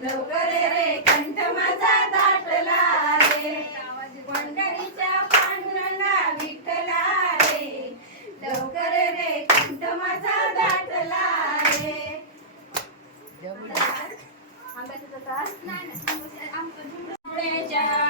लवकर रे कंठ माझा दाटला रे पंढरीच्या पांढरला विठला रे लवकर रे कंठ माझा दाटला रे आंब्याचा तास नाही आमचं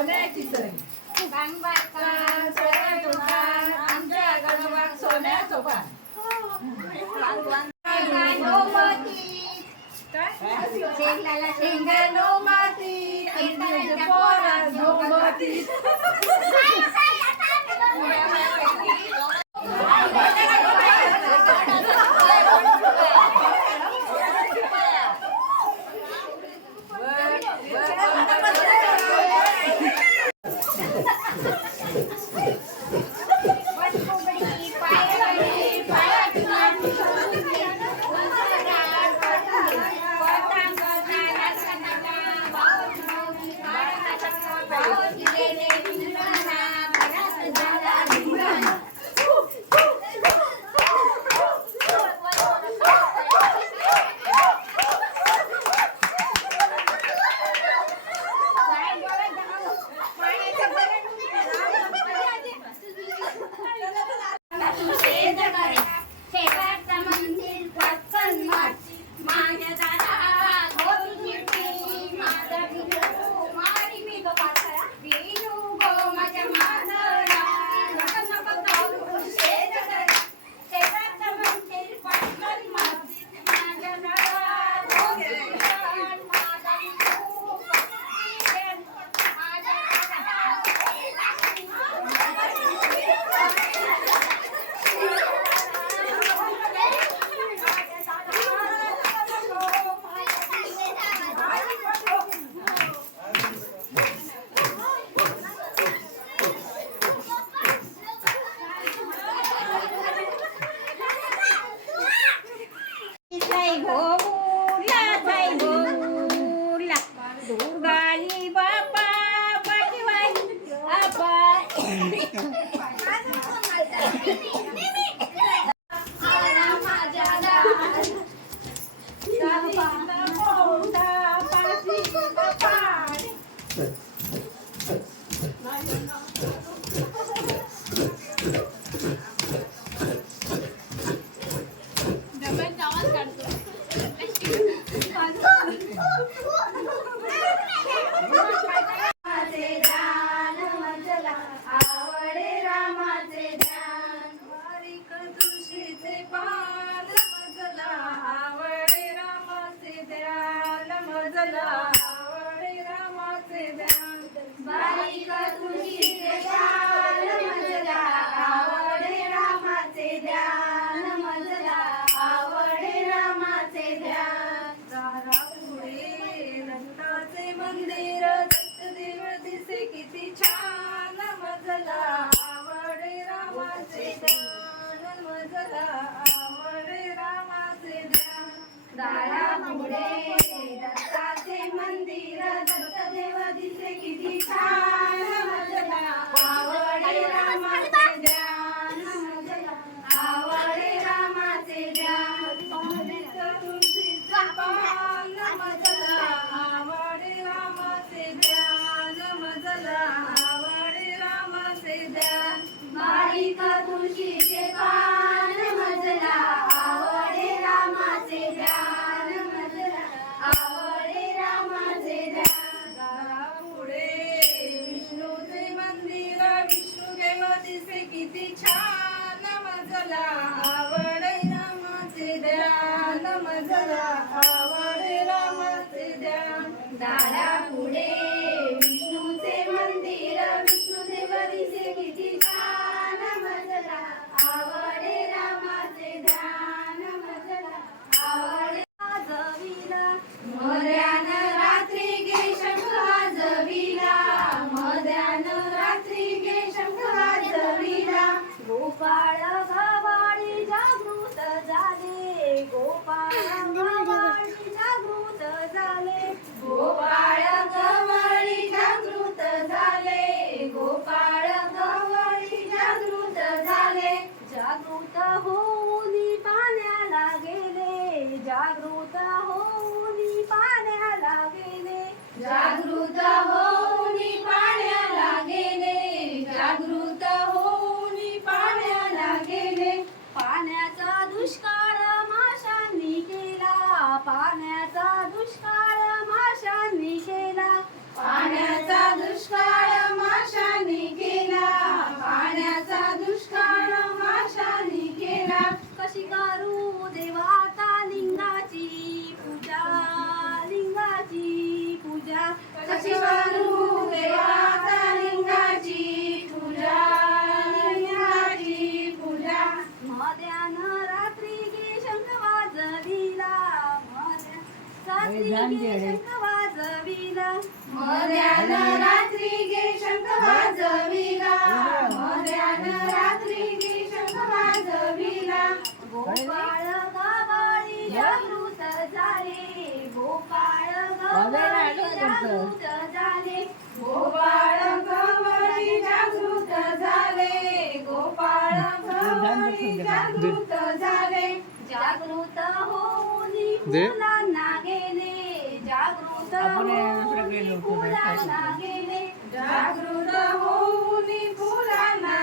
सोन्याची सण बांगबाचा सोन्या दुकान आमच्या गणवान सोन्याचं पान शेंगाला शेंगा लोमाती पोरा झोमती Thank you. नम जरा आवड रमते द्या दारा पुढे विष्णूचे मंदिर विष्णू देवारीचे गोपाळ गावाळी जागृत झाले. गोपाळ गावाळी जागृत झाले. गोपाळ गवळी जागृत झाले. गोपाळ गवळी जागृत झाले. जागृत होऊन फुलांना गेले. जागृत होऊन फुलांना गेले. जागृत होऊन फुलांना